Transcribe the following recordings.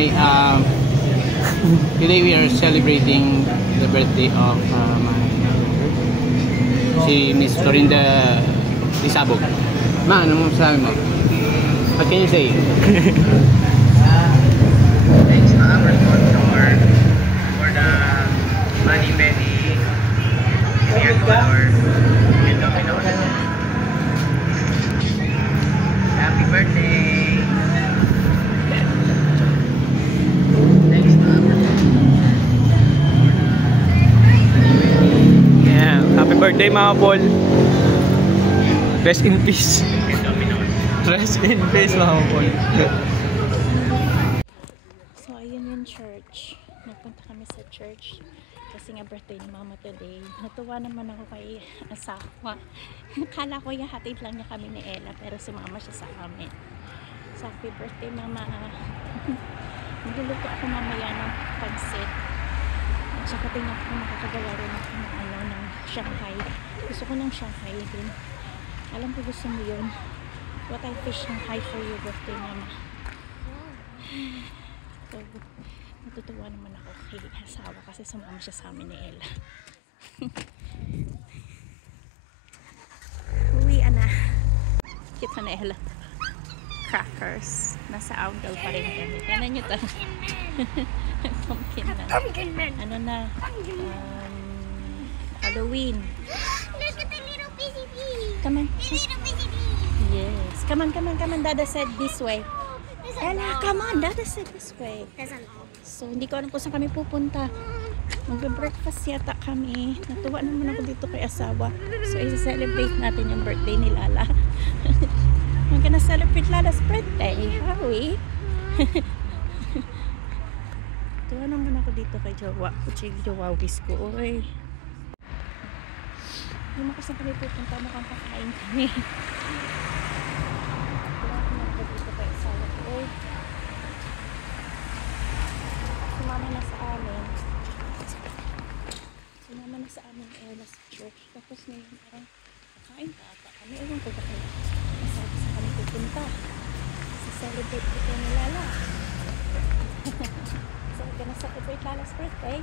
Hi, today we are celebrating the birthday of my si Miss Florinda Isabog. Ma, ano mo sabi mo? What can you say? Thanks to our sponsor for the Money Penny Real Color and Domino's. Happy birthday! Thanks to our Yeah, happy birthday mga Paul. Rest in peace. and Domino's. Rest in peace mga Paul. So ayun yung church. Nagpunta kami sa church kasi nga birthday ni mama today. Natuwa naman ako kay asawa. Kala ko hatid lang niya kami ni Ella pero sumama siya sa amin. So happy birthday mama. Magluluto ako mamaya ng pansit. At saka tingnan ko makakagawa rin ako ng Shanghai. Gusto ko ng Shanghai din. Alam ko gusto mo yun. What I fish Shanghai for your birthday mama. So, natutuwa naman ako kay asawa kasi sumama siya sa amin ni Ella. Uwian na. Kita na Ella. Crackers. Nasa outdoor pa rin kami. Tignan nyo to. Pumpkin na. Ano na? Halloween. Look at the little busy bee. Come on. The little busy bee. Yes. Come on, come on, come on. Dada said this way. Ella, come on. Dada said this way. There's a lot. So, hindi ko alam kung saan kami pupunta. Magbe-breakfast yata kami. Natuwa naman ako dito kay asawa. So, i-celebrate natin yung birthday ni Lala. We're gonna celebrate Lala's birthday. Are we? Tuwa naman ako dito kay Jawa. Kuchig Jawawis ko. Oy. Hindi mo kasi kami pupunta. Mukhang kakain kami. Tuwa naman ako dito kay asawa ko. Oy. Sumama na sa amin. Sumama na sa amin Ella sa church. Tapos ngayon parang kakain pa ata kami. Ewan ko ba kayo. Masarap sa kami pupunta. Celebrate ko ni Lala. So we're gonna celebrate Lala's birthday.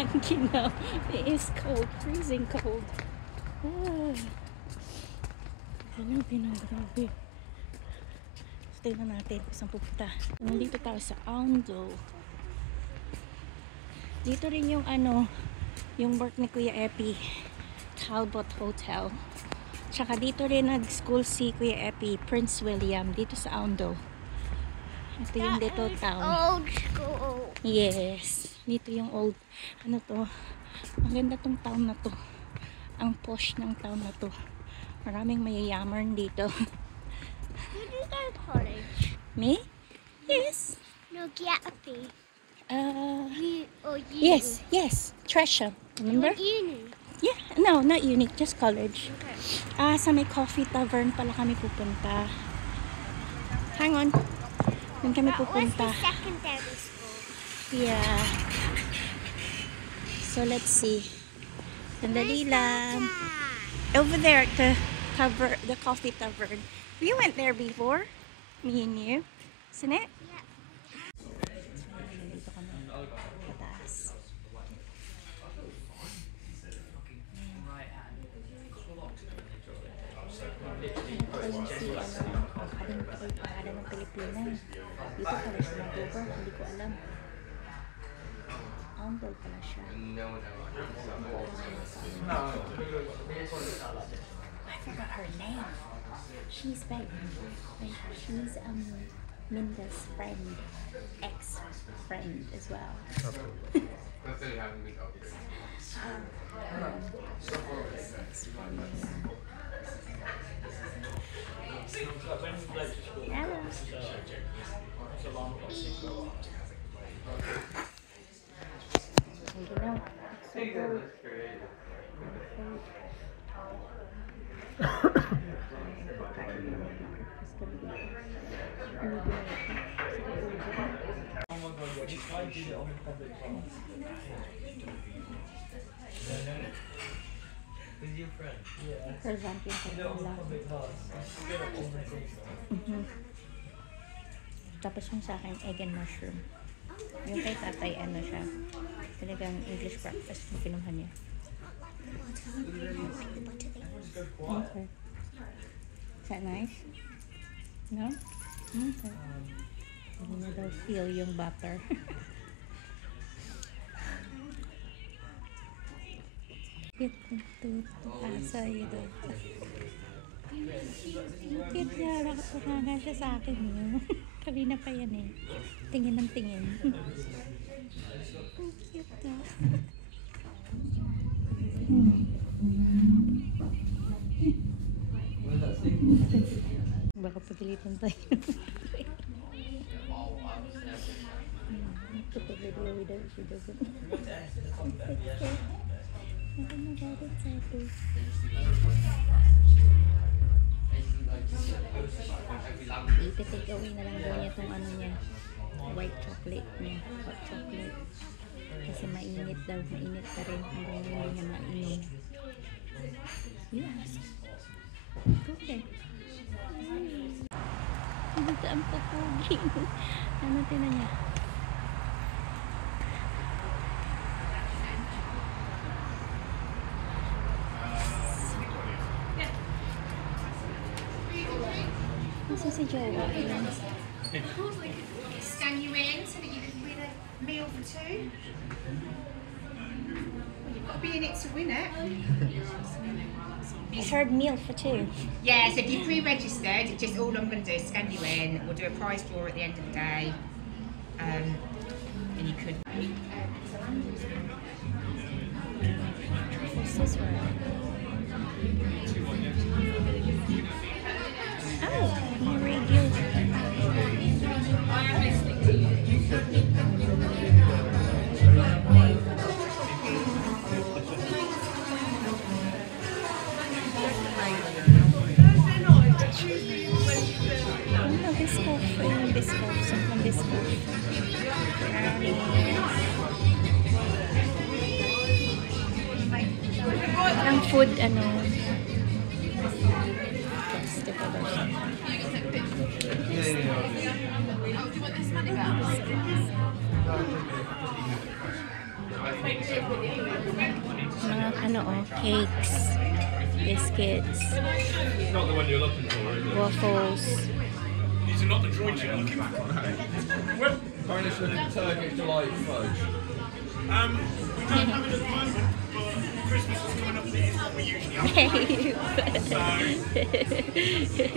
Ang ginaw. It is cold. Freezing cold. Grabe na grabe. So tingnan natin kung saan pupunta. Nandito tayo sa Aundo. Dito rin yung yung work ni Kuya Epi. Talbot Hotel. Tsaka dito rin nag-school si Kuya Epi, Prince William, dito sa Aundo. Ito yung little town. Old school. Yes. Dito yung old, to. Ang ganda tong town na to. Ang posh ng town na to. Maraming mayayaman dito. Did you go to college? Me? Yes. No, get a fee. You or uni? Yes. Tresham. Remember? Or uni. Yeah. No, not uni. Just college. Okay. Sa may coffee tavern pala kami pupunta. Hang on. Doon kami What's pupunta. the secondary school? Yeah. So let's see. Sandali lang. Over there at the coffee tavern. We went there before. Me and you. Isn't it? Yeah. Dito kami. Pataas. Parada ng Pilipinas. Dito pala siya mag-over. Hindi ko alam. Aundo pala siya. I forgot her name. She's big. She's Minda's friend. Ex-friend as well. Hello. Present yung pagkala. Tapos yung sa akin, egg and mushroom. Yung kay tatay, ano siya, talagang English breakfast yung kinuha niya. Okay. Is that nice? No? Okay. Hindi na daw feel yung butter. Ito, asa ito. Cute niya, nakatuwa nga siya sa akin eh. Kanina pa yan eh. Tingin ng tingin. Ang cute na. Baka pagilitan tayo. Put the video without she doesn't. I-take away na lang daw niya itong ano niya, white chocolate niya, hot chocolate. Kasi mainit daw, mainit pa rin hanggang hindi niya mainom. Yes. Okay. Ito ang papugi. Ano tinan niya? Nasa si Jowa? Scan you in so that you can win a meal for two. Well, you've got to be in it to win it. I heard meal for two. Yeah, so if you pre-registered, just all I'm going to do is scan you in. We'll do a prize draw at the end of the day. And you could... What's this one? Oh, regular. Ang food, ano, festival or mga ano, cakes, biscuits, Not the one you're looking for, is it? waffles. These are not the droids you're looking for. Garnish with Turkish delight fudge. We don't have it at the moment, but Christmas is coming up and it is what we usually have. So,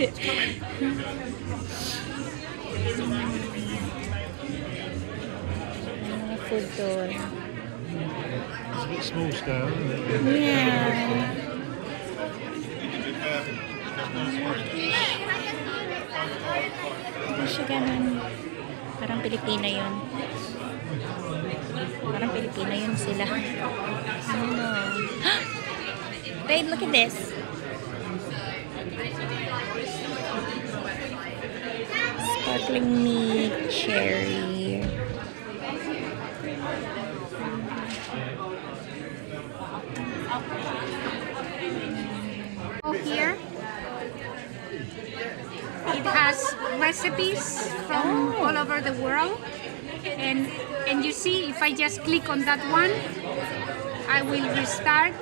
it's coming. Mga food doon. It's a bit small scale, isn't it? Yeah. Hindi siya ganun. Parang Pilipina yun. Parang Pilipina yun sila. Ano? Babe, look at this. Sparkling meat, cherry. Here it has recipes from all over the world, and you see, if I just click on that one, I will restart.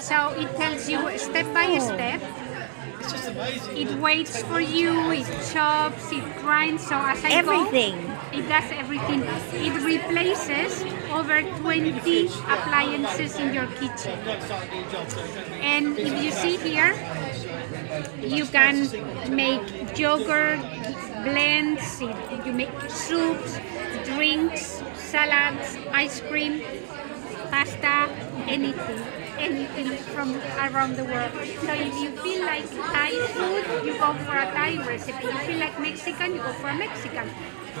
So it tells you step by step. It waits for you, it chops, it grinds, so as I Everything. go, it does everything. It replaces over 20 appliances in your kitchen. And if you see here, you can make yogurt, blends, you make soups, drinks, salads, ice cream, pasta, anything from around the world. So if you feel like Thai food, you go for a Thai recipe. If you feel like Mexican, you go for a Mexican.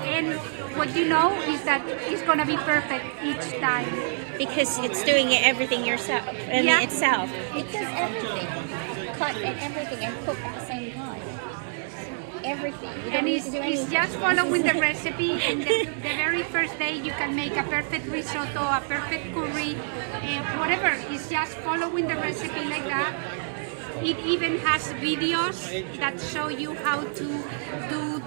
And what you know is that it's gonna be perfect each time. Because it's doing everything yourself. I mean, Yeah. itself. It does everything. Cut and everything and cook at the same time. Everything. You don't And need it's, to do it's anything. just following the recipe, and the very first day you can make a perfect risotto, a perfect curry, whatever. It's just following the recipe like that. It even has videos that show you how to do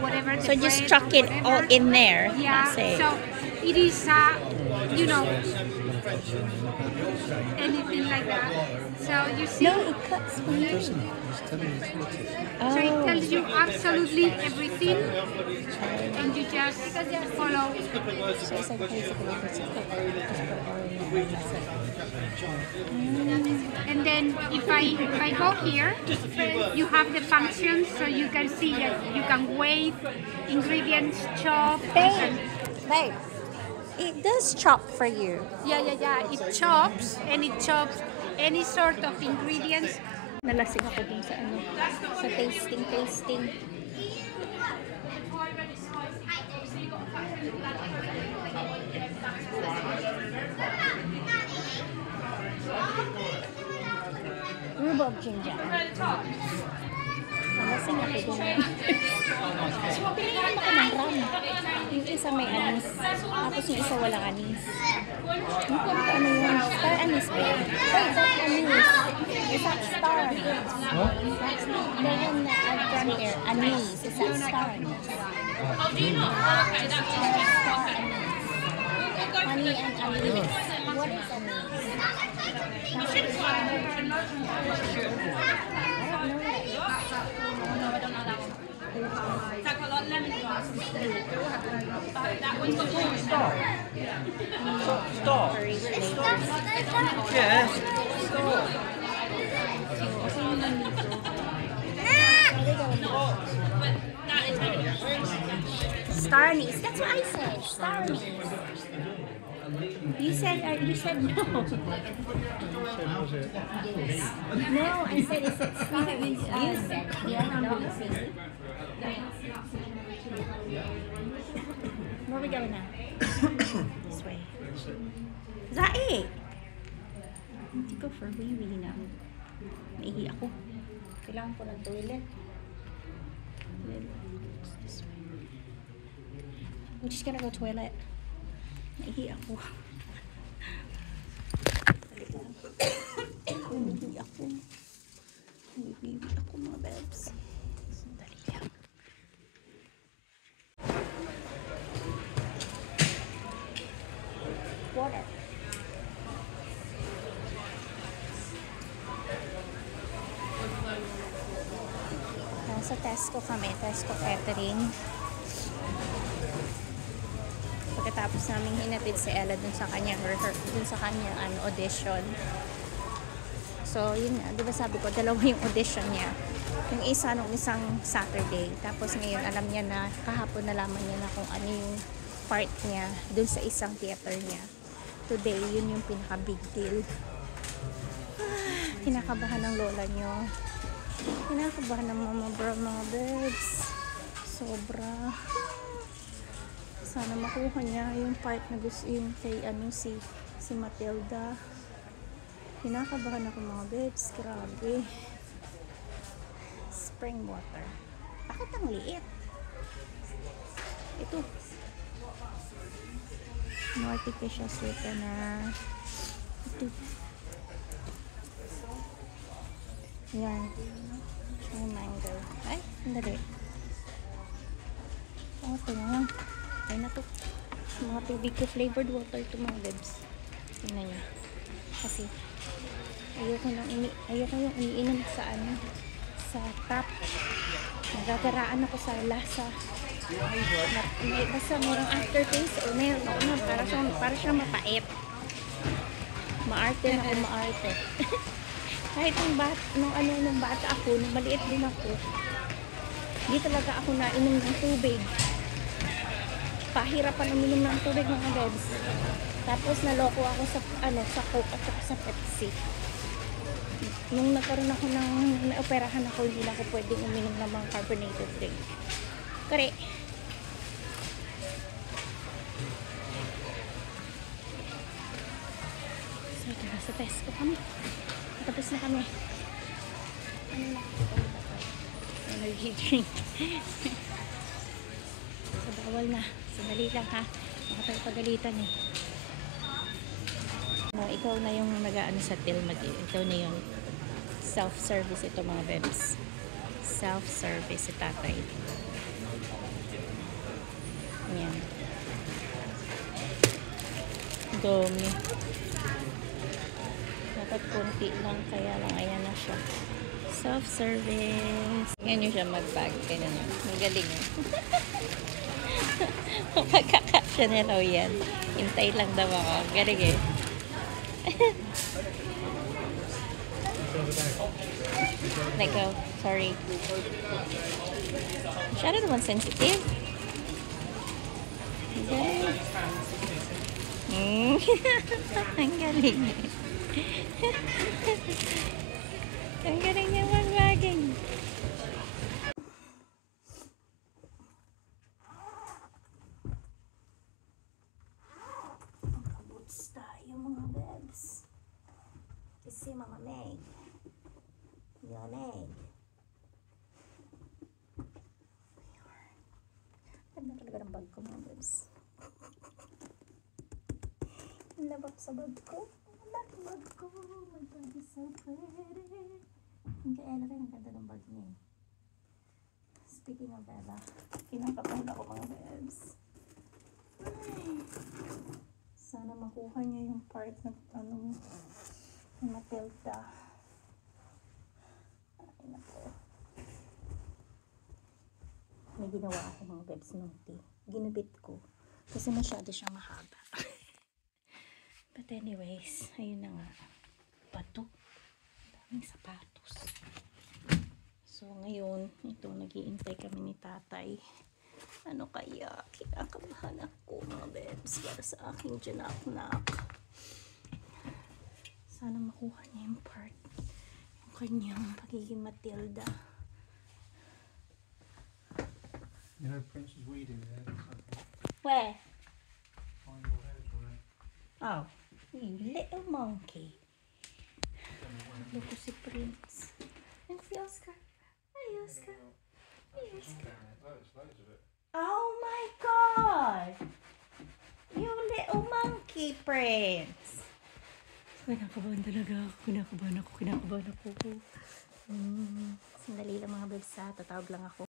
whatever. So the just bread chuck or it all whatever. in there. Yeah. That's it. So it is, you know, anything like that. So you see. No, it cuts for you. So it tells you absolutely everything, and you just follow. So it's like basically just put oil in it. And then if I go here, you have the functions, so you can see that you can weigh ingredients, chop. Babe, it does chop for you. Yeah. It chops, and it chops any sort of ingredients. Nalasing ako dun sa ano, sa tasting. Rhubarb ginger. Nalasing ako dun. Pilihan ako ng ram. Yung isa may anis. Tapos yung isa walang anis. Yung kung ano yun? Star anis ba yun? Wait, that anis. Is that star anis? What? That's not the one that I've done here. Anis. Is that star anis? Oh, do you know? Okay, that's star anis. Honey and anis. What is anis? You should try it. I don't know that. No, I don't know that one. It's like a lot of lemongrass. That one's got more Stop. Stop. Yeah. Stop. Star anise. That's what I said. Star anise. You said no. Was it? No, I said it's star anise. You said yeah. No. Where we going now? This way. Is that it? Let's go for a wee now. Naihi ako. Kailangan ko ng toilet. This way. I'm just gonna go toilet. Naihi ako. Naihi ako. Naihi ako mga babes. Sandali lang. Water. Nasa Tesco kami, Tesco Catering. Pagkatapos namin hinatid si Ella dun sa kanya dun sa kanyang audition. So, yun nga, di ba sabi ko, dalawa yung audition niya. Yung isa nung isang Saturday. Tapos ngayon, alam niya na, kahapon nalaman niya na kung ano yung part niya dun sa isang theater niya. Today, yun yung pinaka big deal. Kinakabahan ng lola niyo. Kinakabahan ng mga birds. Sobra. Sana makuha niya yung part na gusto yung kay si Matilda. Kinakabahan ako mga babes. Grabe. Spring water. Bakit ang liit? Ito. No artificial sweetener. Ito. Yan. Yung mango. Ay, hindi. Ito na lang. Ay na to. Mga tubig ko flavored water to mga babes. Tingnan niya. Kasi ayoko yung iniinom sa sa tap. Nagagaraan ako sa lasa. Basta merong aftertaste o meron ako na para siyang mapait. Maarte na ako, maarte. Kahit nung bata ako, nung maliit din ako, hindi talaga ako nainom ng tubig. Pahirapan uminom ng tubig mga babes. Tapos naloko ako sa Coke at sa Pepsi. Nung nagkaroon ako naoperahan ako, hindi na ako pwedeng uminom ng mga carbonated drink. Kare. So, tara sa Tesco kami. Tapos na kami. Ano na? Energy drink. So, bawal na. Sandali lang ha. Baka tayo pagalitan eh. No, ikaw na yung nag-aano sa till. Ikaw na yung self-service ito mga bebs. Self-service si tatay. Dumi. Dapat konti lang, kaya lang ayan na siya. Self-service. Ngayon nyo siya mag-bag. Kaya na. Magaling eh. Pagkakasya na raw yan. Hintay lang daw ako. Galing eh. Let go. Sorry. Masyado naman sensitive. Okay. Ang galing. Ang galing niya mag-wagging. Boots tayo mga bebs. Kasi mga Meg. Yan eh. Ganda talaga ng bag ko mga bebs. Ang laba ko sa bag ko. Ang laki bag ko. My bag is so pretty. Ang kaela rin ang ganda ng bag niya. Speaking of Ella, kinakapag ako mga bebs. Ay. Sana makuha niya yung part na ano na Matilda. Ay nako. May ginawa ako mga bebs nung tea. Ginubit ko. Kasi masyado siyang mahaba. But anyways, ayun na nga. Bato. Daming sapatos. So ngayon, ito nag-iintay kami ni tatay. Ano kaya? Kinakabahan ako mga bebs para sa aking janak-nak. Sana makuha niya yung part. Yung kanyang pagiging Matilda. You know Prince's weeding there? Where? Find your head right. Oh, you little monkey. Look ko si Prince. And si Oscar. Ay, Oscar. Ay, Oscar. Loads of it. Oh my God! You little monkey, Prince. Kinakabahan talaga ako. Kinakabahan ako. Sandali lang mga bebs ha. Tatawag lang ako.